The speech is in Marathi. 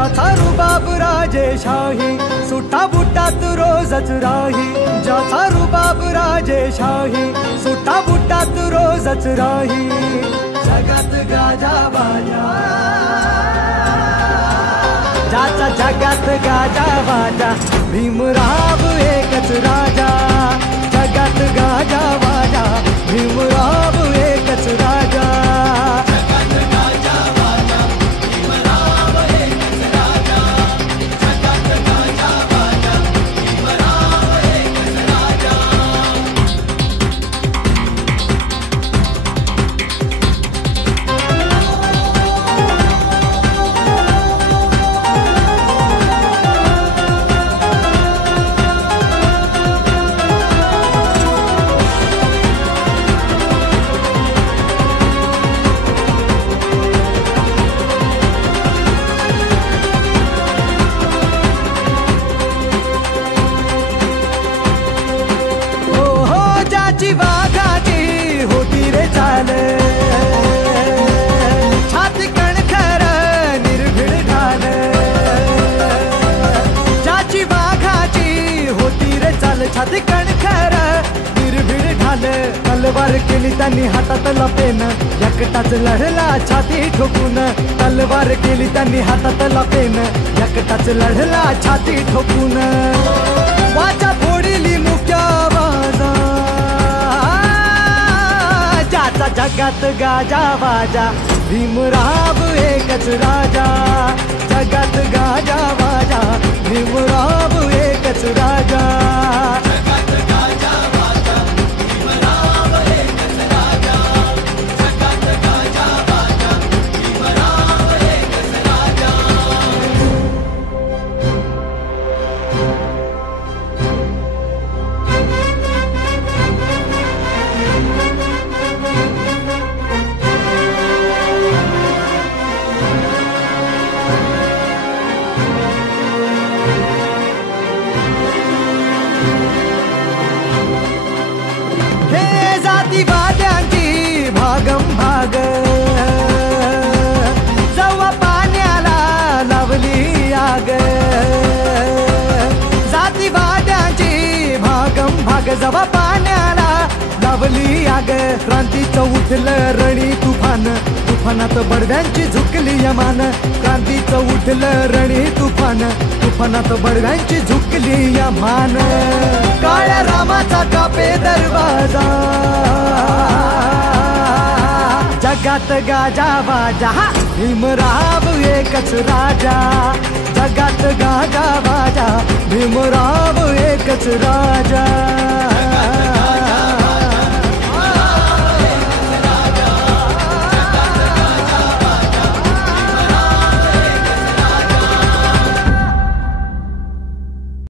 ज्याचा रुबाब राजेशाही सुट्टा बुट्टात रोजच राही, ज्याचा रुबाब राजेशाही सुट्टा बुट्टात रोजच राही। जगात गाजा बाजा, ज्याचा जगात गाजा बाजा भीमराव एकच राजा, जगात गाजा बाजा भीमराव एकच राजा। वाघाची होती रे चाल, छाती कणखर निर्भीड ढाल, ज्याची वाघाची होती रे चाल छाती कणखर निर्भीड ढाल। तलवार केली त्यांनी हातातला पेन, एकटाच लढला छाती ठोकून, तलवार केली त्यांनी हातातला पेन, एकटाच लढला छाती ठोकून। वाचा फोडली मुक्या बाजा, ज्याचा जगात गाजा बाजा भीमराव एकच राजा, जगात गाजा बाजा भीमराव एकच राजा। जगात गाजा बाजा भीमराव एकच राजा, जगात गाजा बाजा भीमराव एकच राजा। जातीवाद्यांची भागम भाग जवा पाण्याला लावली आग, जातीवाद्यांची भागम भाग जवा पाण्याला लावली आग। क्रांतीचं उठलं रणी तुफान, तुफानात बडव्यांची झुकली यमान, क्रांतीचं उठलं रणी तुफान, तुफानात बडव्यांची झुकली यमान। काळ्या रामाचा कापे दरवाजा, जगात गाजा बाजा भीमराव एकच राजा, जगात गाजा बाजा भीमराव एकच राजा।